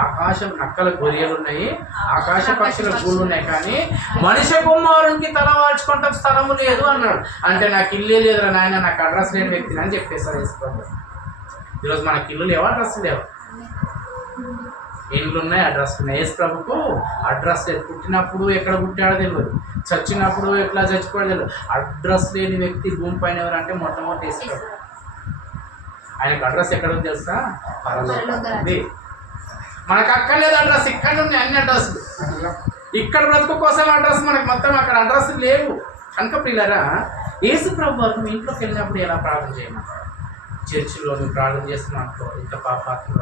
ఆకాశం నక్కల గొరియలు ఉన్నాయి, ఆకాశ పక్షుల గూళ్ళు ఉన్నాయి, కానీ మనిషి కుమారునికి తల వాల్చుకుంటే స్థలము లేదు అన్నాడు. అంటే నాకు ఇల్లే లేదురా నాయన, నాకు అడ్రస్ లేని వ్యక్తిని అని చెప్పేశారు యేసుప్రభు. ఈరోజు మనకి ఇల్లు లేవు, అడ్రస్ లేవు. ఇండ్లు ఉన్నాయి, అడ్రస్ ఉన్నాయి. యేసుప్రభుకు అడ్రస్ లేదు. పుట్టినప్పుడు ఎక్కడ పుట్టాడో తెలియదు, చచ్చినప్పుడు ఎట్లా చచ్చిపోయాడో తెలియదు. అడ్రస్ లేని వ్యక్తి భూమి పైన ఎవరంటే మొట్టమొదటి యేసుప్రభు. ఆయనకు అడ్రస్ ఎక్కడో తెలుసా? పరలోకం. మనకు అక్కర్లేదు అడ్రస్, ఇక్కడ ఉన్నాయి అన్ని అడ్రస్లు. ఇక్కడ బ్రతుకు కోసం అడ్రస్ మనకు మొత్తం, అక్కడ అడ్రస్ లేవు. కనుక పిల్లరా, యేసుప్రభు వారు మీ ఇంట్లోకి వెళ్ళినప్పుడు ఎలా ప్రార్థన చేయమంటారు? చర్చిలో నువ్వు ప్రార్థన చేస్తున్నావు అనుకో, ఇంత పాపాత్మ,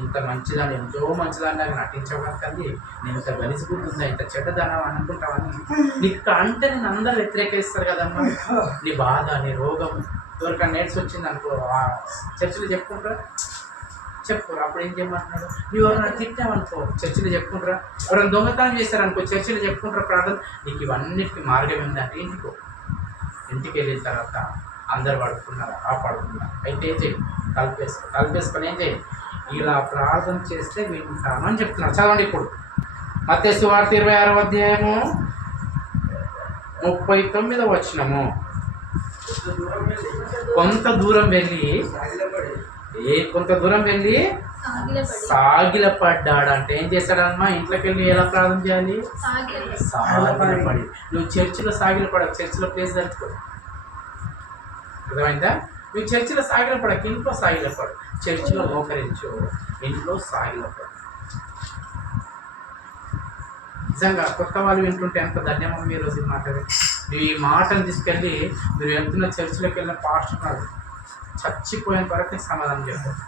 ఇంత మంచిదాన్ని, ఎంతో మంచిదాన్ని నాకు నటించగలుగుతుంది, నేను ఇంత గలిసిపోతుందా, ఇంత చెడ్డదనం అనుకుంటావని నీకు అంటే నేను అందరూ వ్యతిరేకిస్తారు కదమ్మా. నీ బాధ, నీ రోగం ఎవరికైనా నేర్చి వచ్చింది అనుకో, ఆ చర్చిలో చెప్పుకుంటారా? చెప్పుకోరు. అప్పుడు ఏం చేయమంటున్నాడు? నువ్వు ఎవరైనా తిట్టామనుకో చర్చిలో చెప్పుకుంటారా? ఎవరైనా దొంగతనం చేశారనుకో చర్చిలో చెప్పుకుంటారా ప్రార్థన? నీకు ఇవన్నిటికీ మార్గం ఏంటంటే ఇంటికి వెళ్ళిన తర్వాత అందరు పడుకున్నారా? పడుకున్నారు. అయితే ఏం చేయి, తలుపేసుకొని ఏం చేయి, ఇలా ప్రార్థన చేస్తే వింటాను అని చెప్తున్నారు. చదవండి ఇప్పుడు మత్తయి సువార్త 26వ అధ్యాయము 39వ వచనము. కొంత దూరం వెళ్ళి సాగిలపడ్డాడు. అంటే ఏం చేశాడమ్మా? ఇంట్లోకి వెళ్ళి ఎలా ప్రార్థన చేయాలి? సాగిలపడి. నువ్వు చర్చిలో సాగిలపడవు, చర్చిలో ప్లేస్ సరిపోదు. అర్థమైందా? నువ్వు చర్చిలో సాగిలపడకు, ఇంట్లో సాగిలపడు. చర్చిలో మోకరించు, ఇంట్లో సాగిలపడు. నిజంగా కొత్త వాళ్ళు వింటుంటే ఎంత ధన్యమో మీరు రోజు మాట్లాడి. నువ్వు ఈ మాటలు తీసుకెళ్ళి మీరు వెళ్తున్న చర్చిలోకి వెళ్ళిన పాస్టర్ చచ్చిపోయిన వరకు సమాధానం చెప్పారు.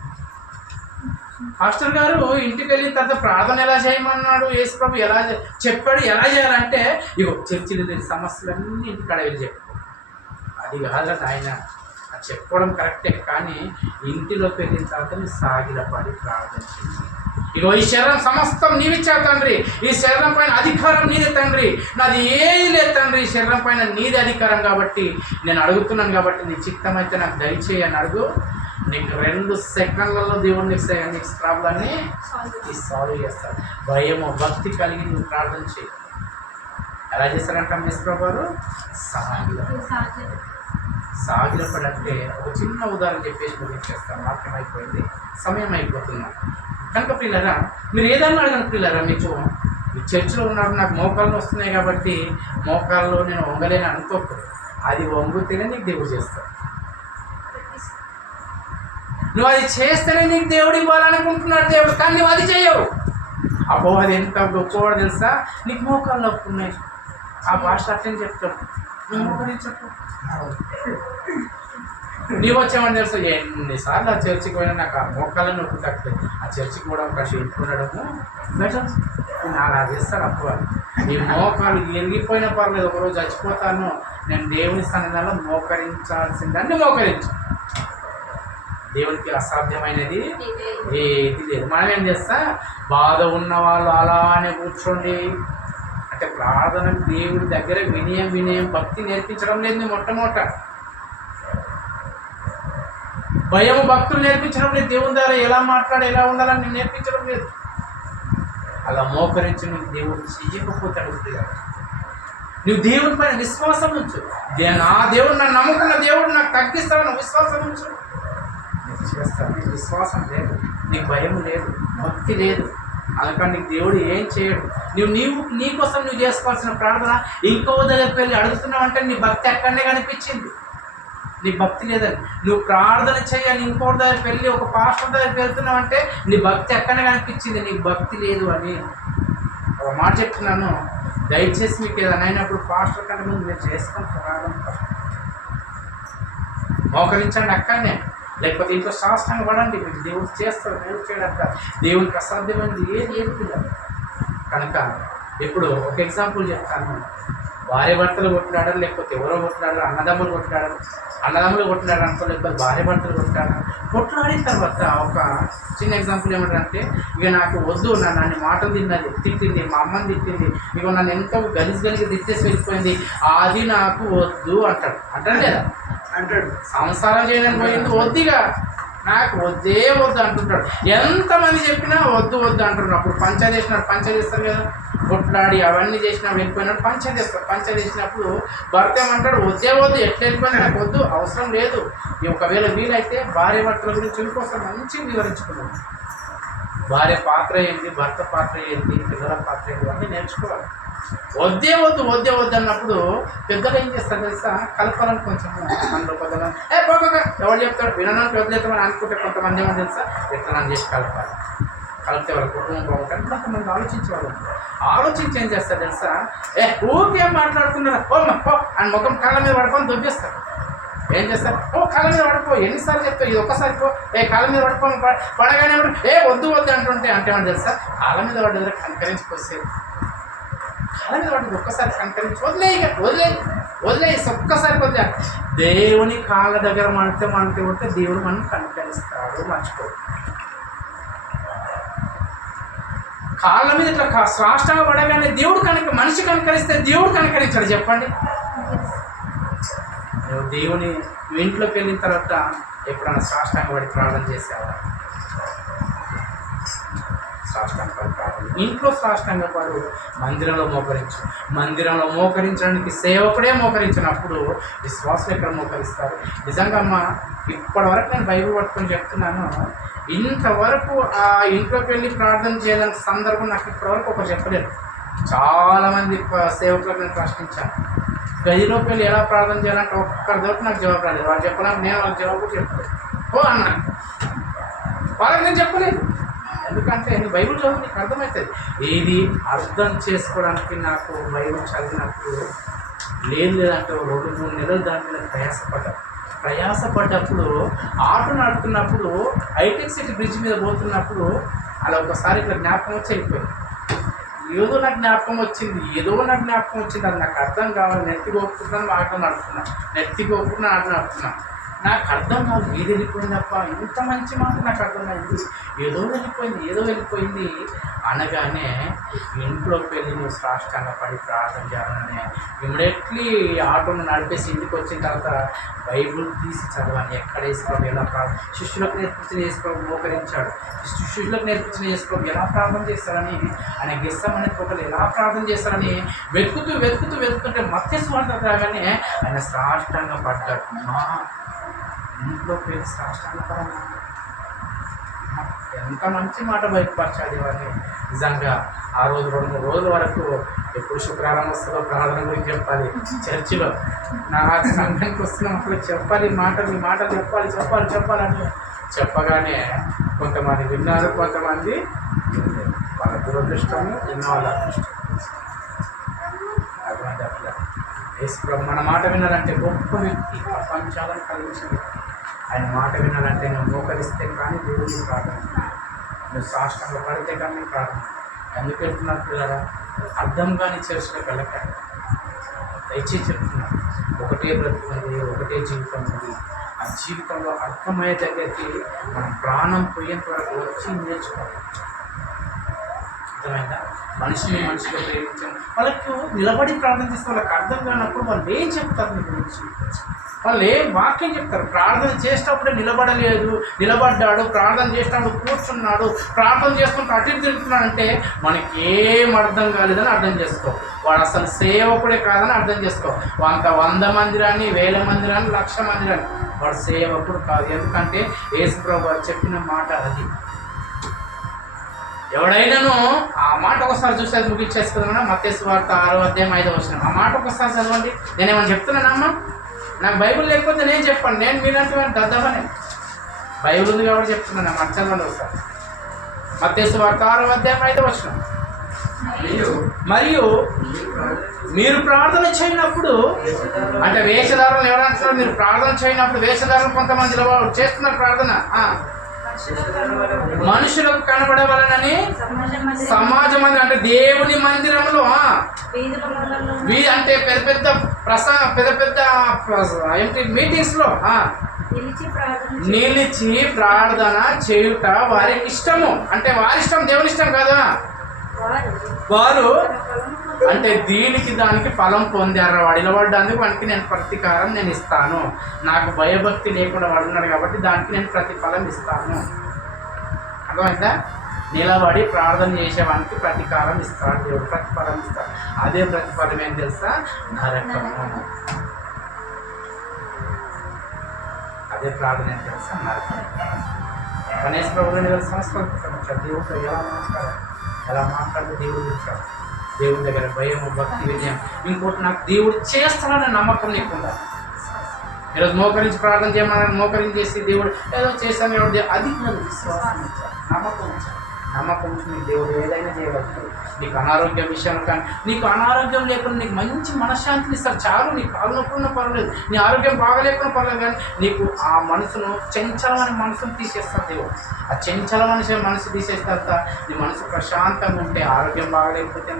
పాస్టర్ గారు ఇంటికి వెళ్ళిన తర్వాత ప్రార్థన ఎలా చేయమన్నాడు, యేసు ప్రభు ఎలా చెప్పాడు, ఎలా చేయాలంటే ఇగో చర్చిలో తెలిసిన సమస్యలన్నీ ఇంటికాడ వెళ్ళి చెప్పు. అది కాదు ఆయన చెప్పుకోవడం కరెక్టే, కానీ ఇంటిలోకి వెళ్ళిన తర్వాత సాగిలపడి ప్రార్థన చేసి, ఇగో ఈ శరీరం సమస్తం నీవిచ్చావు తండ్రి, ఈ శరీరం పైన అధికారం నీదే తండ్రి, నాది ఏది లేదు తండ్రి, ఈ శరీరం పైన నీది అధికారం కాబట్టి నేను అడుగుతున్నాను, కాబట్టి నీ చిత్తం అయితే నాకు దయచేయి అని అడుగు. నీకు 2 సెకండ్లలో దేవుడు నీకు ప్రాబ్లమ్ని సాల్వ్ చేస్తాడు. భయము భక్తి కలిగి నువ్వు ప్రార్థన చేయి. ఎలా చేస్తారంట మిశ్ర గారు? సాగిలపడంటే ఒక చిన్న ఉదాహరణ చెప్పేసి ముగించేస్తాను. వాక్యం అయిపోయింది, సమయం అయిపోతుంది కనుక పిల్లరా, మీరు ఏదన్నా అడగను పిల్లరా, మీకు ఈ చర్చిలో ఉన్నప్పుడు నాకు మోకాళ్ళు వస్తున్నాయి కాబట్టి మోకాల్లో నేను వంగలేని అనుకోకూడదు. అది వంగుతేనే నీకు దేవుడు చేస్తాడు. నువ్వు అది చేస్తేనే నీకు దేవుడు ఇవ్వాలనుకుంటున్నాడు దేవుడు, కానీ నువ్వు అది చేయవు. అబ్బో అది ఎంత గొప్పవాడు తెలుసా, నీకు మోకాళ్ళు నొప్పి ఉన్నాయి. ఆ భాష అట్లని చెప్తాడు, నువ్వు మోకరి చెప్పు. నీవు వచ్చామని తెలుసు, ఎన్నిసార్లు ఆ చర్చికి పోయినా నాకు ఆ మోకాళ్ళ నొప్పి తగ్గలేదు. ఆ చర్చికి కూడా ఒక షేప్ ఉండడము బెటర్. నేను అలా చేస్తాను. అప్పుడు ఈ మోకాలు ఎరిగిపోయినా పర్లేదు, ఒకరోజు చచ్చిపోతాను, నేను దేవుని సన్నిధానంలో మోకరించాల్సిందని మోకరించు. దేవునికి అసాధ్యమైనది ఏది లేదు. మనం ఏం చేస్తా, బాధ ఉన్న వాళ్ళు అలానే కూర్చోండి అంటే ప్రార్థన దేవుడి దగ్గర వినయం భక్తి నేర్పించడం లేదు. మొట్టమొదట భయము భక్తులు నేర్పించడం లేదు. దేవుని ద్వారా ఎలా మాట్లాడి ఎలా ఉండాలని నేను నేర్పించడం లేదు. అలా మోకరించి నువ్వు దేవుడు చెయ్యకపోతాడు. నువ్వు దేవుడి పైన విశ్వాసం ఉంచు. నా దేవుడు నన్ను నమ్ముకున్న దేవుడు నాకు తగ్గిస్తాను విశ్వాసం ఉంచు. నీకు చేస్తాను. విశ్వాసం లేదు, నీకు భయం లేదు, భక్తి లేదు, అందుకని నీకు దేవుడు ఏం చేయడు. నీకోసం నువ్వు చేసుకోవాల్సిన ప్రార్థన ఇంకో దగ్గరికి వెళ్ళి అడుగుతున్నావు అంటే నీ భక్తి అక్కడనే కనిపించింది. నీ భక్తి లేదని నువ్వు ప్రార్థన చేయాలి, ఇంకోటి దగ్గరికి వెళ్ళి ఒక పాస్టర్ దగ్గరికి వెళ్తున్నావు అంటే నీ భక్తి ఎక్కడనే కనిపించింది, నీకు భక్తి లేదు అని. ఒక మాట చెప్తున్నాను, దయచేసి మీకు ఏదైనా అయినప్పుడు పాస్టర్ కంటే ముందు మీరు చేసుకొని ప్రార్థన మోకరించండి అక్కడనే, లేకపోతే ఇంట్లో శాస్త్రంగా పడండి. మీకు దేవుడు చేస్తాడు, దేవుడు చేయడంట. దేవునికి అసాధ్యమైనది ఏది పిల్లలు. కనుక ఇప్పుడు ఒక ఎగ్జాంపుల్ చెప్తాను. భార్య భర్తలు కొట్లాడారు, లేకపోతే ఎవరో కొట్లాడారు, అన్నదమ్ములు కొట్లాడారు అనుకో, లేకపోతే భార్య భర్తలు కొట్లాడిన తర్వాత ఒక చిన్న ఎగ్జాంపుల్ ఏమంటారంటే, ఇక నాకు వద్దు, నన్ను మాటలు తిట్టింది, మా అమ్మని తిట్టింది, ఇక నన్ను ఎంతో గలిసి తిట్టేసి వెళ్ళిపోయింది, అది నాకు వద్దు అంటాడు లేదా? అంటాడు. సంసారం చేయడానికి పోయింది, వద్దుగా నాకు వద్దే వద్దు అంటుంటాడు. ఎంతమంది చెప్పినా వద్దు అంటున్నాడు. అప్పుడు పంచాయతీ చేస్తారు కదా, కొట్లాడి అవన్నీ చేసినా వెళ్ళిపోయినాడు, పంచాయతీ చేసినప్పుడు భర్త ఏమంటాడు, వద్దే వద్దు, ఎట్లా వెళ్ళిపోయినా నాకు వద్దు, అవసరం లేదు. ఒకవేళ వీలైతే భార్య భర్తల గురించి ఇంకోసం మంచిగా వివరించుకున్నాం. భార్య పాత్ర ఏంటి, భర్త పాత్ర ఏంటి, పిల్లల పాత్ర ఏంటి అన్నీ నేర్చుకోవాలి. వద్దే వద్దు అన్నప్పుడు పెద్దలు ఏం చేస్తారు తెలుసా, కలపాలని కొంచెం మనలో కొద్దిగా ఎవరు చెప్తాడు వినడానికి వదిలేస్తామని అనుకుంటే కొంతమంది ఏమో తెలుసా, ఎట్లా నన్ను చేసి కలిపితే వాళ్ళ కుటుంబం బాగుంటుంది. కొంతమంది ఆలోచించి ఏం చేస్తారు తెలుసా, ఊరికేం మాట్లాడుతున్నారు అని ముఖం కాళ్ళ మీద పడుకొని దొబ్బేస్తారు. ఏం చేస్తారు, కాళ్ళ మీద పడిపో, ఎన్నిసార్లు చెప్తావు, ఇది ఒక్కసారి కాళ్ళ మీద పడగానే వద్దు అంటుంటే అంటే ఏమని తెలుసా, కాళ్ళ మీద పడ్డ దగ్గర కనికరించుకొచ్చేది. కాళ్ళ మీద పడ్డది ఒక్కసారి కనికరించి వదిలేయి ఒక్కసారి వదిలే. దేవుని కాళ్ళ దగ్గర ఉంటే దేవుడు మనం కనికరిస్తాడు, మర్చిపో. కాళ్ళ మీద ఇట్లా సాష్టాంగ పడగానే దేవుడు మనిషి కనికరిస్తే దేవుడు కనికరించాడు చెప్పండి. నువ్వు దేవుని ఇంట్లోకి వెళ్ళిన తర్వాత ఎప్పుడైనా సాష్టాంగ పడి ప్రార్థన చేసావా? ఇంట్లో సాష్టాంగ పడు, మందిరంలో మోకరించు. మందిరంలో మోకరించడానికి సేవకుడే మోకరించినప్పుడు విశ్వాసులు ఎక్కడ మోకరిస్తారు? నిజంగా అమ్మ, ఇప్పటి వరకు నేను బైబిల్ పట్టుకొని చెప్తున్నాను, ఇంతవరకు ఆ ఇంట్లోకి వెళ్ళి ప్రార్థన చేయడానికి సందర్భం నాకు ఇప్పటివరకు ఒకరు చెప్పలేదు. చాలామంది సేవకులకు నేను ప్రశ్నించాను, గదిలోకి వెళ్ళి ఎలా ప్రార్థన చేయాలంటే ఒక్కరితోటి నాకు జవాబు రాలేదు. వాళ్ళు చెప్పడానికి నేను వాళ్ళకి జవాబు చెప్పలేదు. ఓ అన్న వాళ్ళకి నేను చెప్పలేదు. ఎందుకంటే నీ బైబిల్ చదువు నీకు అర్థమవుతుంది. ఏది అర్థం చేసుకోవడానికి నాకు బైబిల్ చదివినప్పుడు లేదంటే 2-3 నెలలు దాని మీద ప్రయాసపడ్డప్పుడు ఆటో నడుపుతున్నప్పుడు హైటెక్ సిటీ బ్రిడ్జ్ మీద పోతున్నప్పుడు అలా ఒకసారి ఇట్లా జ్ఞాపకం వచ్చి అయిపోయింది. ఏదో నాకు జ్ఞాపకం వచ్చింది అది నాకు అర్థం కావాలి. నెత్తికోపుతున్నాను ఆటో నడుపుతున్నాను, నెత్తికోపుతున్నా ఆటో నడుపుతున్నాను. నాకు అర్థం కాదు, ఏది వెళ్ళిపోయింది అప్ప, ఇంత మంచి మాట నాకు అర్థమైంది. ఏదో వెళ్ళిపోయింది అనగానే ఇంట్లోకి వెళ్ళి నువ్వు సాష్టాంగ పడి ప్రార్థన చేయాలని ఇమ్మీడియట్లీ ఆటోను నడిపేసి ఇంటికి వచ్చిన తర్వాత బైబుల్ తీసి చదవని ఎక్కడ వేసుకోవడం ఎలా ప్రార్థన, శిష్యులకు నేర్పించిన వేసుకోవడం మోకరించాడు. శిష్యులకు నేర్పించిన వేసుకోవడం ఎలా ప్రార్థన చేస్తారని, ఆయన గెస్సమనే ఒకరు ఎలా ప్రార్థన చేస్తారని వెతుకుతుంటే మత్తయి సువార్త రాగానే ఆయన సాష్టాంగ పడ్డాడు. ఇంట్లోకి వెళ్ళి సాష్టాంగపరమా, ఎంత మంచి మాట బయటపరచాలి అని. నిజంగా ఆ రోజు 2-3 రోజుల వరకు ఎప్పుడు శుక్రవారం వస్తుందో ప్రార్థన గురించి చెప్పాలి, చర్చిలో నా సంఘానికి వస్తున్నప్పుడు చెప్పాలి, ఈ మాటలు చెప్పాలని చెప్పగానే కొంతమంది విన్నారు, కొంతమంది వాళ్ళ దురదృష్టము, విన్న వాళ్ళ అదృష్టం. అటువంటి అట్లా యేసుప్రభు మన మాట వినాలంటే గొప్ప వ్యక్తి, ప్రపంచాలను కలిగించింది. ఆయన మాట వినాలంటే నువ్వు మోకరిస్తే కానీ దేవుడిని ప్రార్థన, నువ్వు సాష్టాంగ పడితే కానీ ప్రార్థన. ఎందుకు వెళ్తున్నారు పిల్లరా? అర్థం కానీ చర్చలకు వెళ్ళకండి. దయచేసి చెప్తున్నాను, ఒకటే బ్రతుకుంది, ఒకటే జీవితం ఉంది. ఆ జీవితంలో అర్థమయ్యే దగ్గరికి మనం ప్రాణం పోయేంత వరకు వచ్చి నేర్చుకోవాలి. అర్థమైందా? మనిషిగా ప్రేమించాను. వాళ్ళకి నిలబడి ప్రార్థన చేస్తే వాళ్ళకి అర్థం కానప్పుడు వాళ్ళు ఏం చెప్తారు నీ గురించి? వాళ్ళు ఏం వాక్యం చెప్తారు? ప్రార్థన చేసేటప్పుడే నిలబడ్డాడు, ప్రార్థన చేసేటప్పుడు కూర్చున్నాడు, ప్రార్థన చేసుకుంటూ అటు తిరుగుతున్నాడు అంటే మనకి ఏం అర్థం కాలేదని అర్థం చేసుకో. వాడు అసలు సేవకుడే కాదని అర్థం చేసుకో. 100 మంది రాని, 1000 మంది రాని, 1,00,000 మంది రాని, వాడు సేవకుడు కాదు. ఎందుకంటే యేసుప్రభు చెప్పిన మాట అది. ఎవడైనాను ఆ మాట ఒకసారి చూస్తే అది ముగించేసుకుందామన్నా. మత్తయి సువార్త 6:5 ఆ మాట ఒకసారి చదవండి. నేనేమన్నా చెప్తున్నానమ్మా? నాకు బైబిల్ లేకపోతే నేను చెప్పండి, నేను మీలాంటి వాడిని దద్దమని. బైబిల్ ఉంది కాబట్టి చెప్తున్నాను. మాట చదవండి ఒకసారి. మత్తయి సువార్త 6:5 మరియు మీరు ప్రార్థన చేయనప్పుడు, అంటే వేషధారులు ఎవరంటున్నారు? మీరు ప్రార్థన చేయనప్పుడు వేషధారులు కొంతమంది చేస్తున్నారు ప్రార్థన. మనుషులకు కనబడవలనని సమాజం అంటే దేవుని మందిరంలో అంటే పెద్ద ఏంటి మీటింగ్స్ లో నిలిచి ప్రార్థన చేయుట వారికి ఇష్టము. అంటే వారి ఇష్టం, దేవుని ఇష్టం కదా. వారు అంటే దానికి ఫలం పొందారు. వాడు నిలబడ్డానికి వానికి నేను ప్రతీకారం నేను ఇస్తాను. నాకు భయభక్తి లేకుండా వాడు ఉన్నాడు కాబట్టి దానికి నేను ప్రతిఫలం ఇస్తాను. అర్థమైందా? నిలబడి ప్రార్థన చేసేవానికి ప్రతీకారం ఇస్తాడు దేవుడు, ప్రతిఫలం ఇస్తాడు. అదే ప్రతిఫలం ఏం తెలుసా? నరకము. అదే ప్రార్థన ఏం తెలుసా? నరకం. గణేష్ ప్రభు సంస్కృతి దేవుడు ఎలా మాట్లాడితే దేవుడు ఇచ్చాడు. దేవుడి దగ్గర భయము, భక్తి, విజయం. ఇంకోటి, నాకు దేవుడు చేస్తాడన్న నమ్మకం లేకుండా ఈరోజు మోకరించి ప్రార్థన చేయమని మోకరించి దేవుడు ఏదో చేస్తాను, అది కాదు. విశ్వాసం ఇచ్చాడు, నమ్మకం ఇచ్చాడు. నమ్మకం నీకు దేవుడు ఏదైనా చేయగలుగుతాడు. నీకు అనారోగ్యం విషయం కానీ, నీకు అనారోగ్యం లేకుండా నీకు మంచి మనశ్శాంతిని ఇస్తారు చాలు. నీకు కాలు నొప్పున్నా పర్వాలేదు, నీ ఆరోగ్యం బాగాలేకుండా పర్లేదు, కానీ నీకు ఆ మనసును, చంచలమైన మనసును తీసేస్తాడు దేవుడు. ఆ చంచలమైన మనసు తీసేసిన తర్వాత నీ మనసు ప్రశాంతంగా ఉంటే, ఆరోగ్యం బాగాలేకపోతే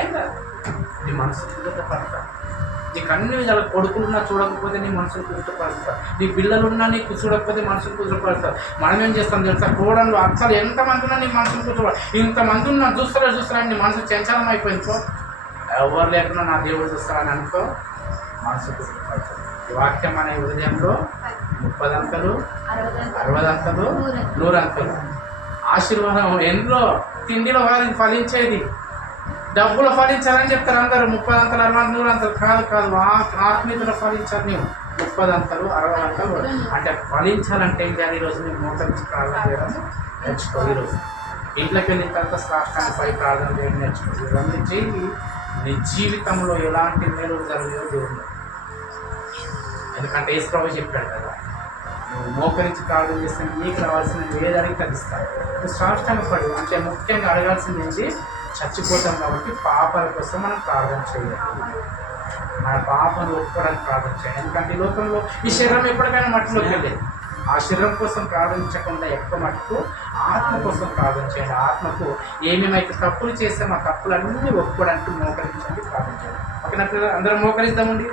ఏం కాదు, నీ మనసు కుదుటపడతాడు. నీకు అన్ని విధాలు కొడుకులున్నా చూడకపోతే నీ మనసును కుదుటపరుస్తారు. నీ పిల్లలున్నా నీకు చూడకపోతే మనసును కుదుటపరుస్తారు. మనం ఏం చేస్తాం తెలుసా? కోడళ్ళు, అక్కలు ఎంతమంది ఉన్నా నీ మనసును కుదుటపడ, ఇంతమంది ఉన్నా చూస్తారా నీ మనసు చంచలం అయిపోయిందో, ఎవరు లేకుండా నా దేవుడు చూస్తారని అనుకో, మనసు కుదుటపడతాడు. ఈ వాక్యం అనే హృదయంలో 30 అంతలు, 60 అంతలు, 100 అంతలు ఆశీర్వాదం. ఎందులో? తిండిలో ఫలించేది. డబ్బులు ఫలించాలని చెప్తారు అందరూ. 30 అంతలు, 60 అంతలు, 100 అంతలు కాదు. ఆత్మీయతలో ఫలించాలి నీవు. 30 అంతలు, 60 అంతలు. అంటే ఫలించాలంటే ఏం చేయాలి? ఈరోజు నేను మోకరించి ప్రార్థన చేయడం నేర్చుకో. ఈరోజు ఇంట్లోకి వెళ్ళిన తర్వాత సాష్టాంగపై ప్రార్థన చేయడం నేర్చుకో. ఇవన్నీ చేయి. నీ జీవితంలో ఎలాంటి మేలు జరగదో దేవుడు. ఎందుకంటే యేసు ప్రభు చెప్పాడు కదా, నువ్వు మోకరించి ప్రార్థన చేస్తే నీకు రావాల్సిన ఏదడిగి తగ్గిస్తాను. నువ్వు సాష్టాంగపడు, అంటే ముఖ్యంగా అడగాల్సింది ఏంటి? చచ్చిపోతాం కాబట్టి పాపాల కోసం మనం ప్రార్థన చేయాలి. మన పాపను ఒప్పుకోవడానికి ప్రార్థన చేయాలి. ఎందుకంటే ఈ లోకంలో ఈ శరీరం ఎప్పటికైనా మట్టిలోకి వెళ్ళేది. ఆ శరీరం కోసం ప్రార్థించకుండా ఎక్కువ మట్టుకు ఆత్మ కోసం ప్రార్థన చేయండి. ఆత్మకు ఏమేమైతే తప్పులు చేస్తే ఆ తప్పులన్నీ ఒప్పుకోవడానికి మోకరించండి, ప్రార్థించండి. ఓకేనా? అందరం మోకరిద్దామండి.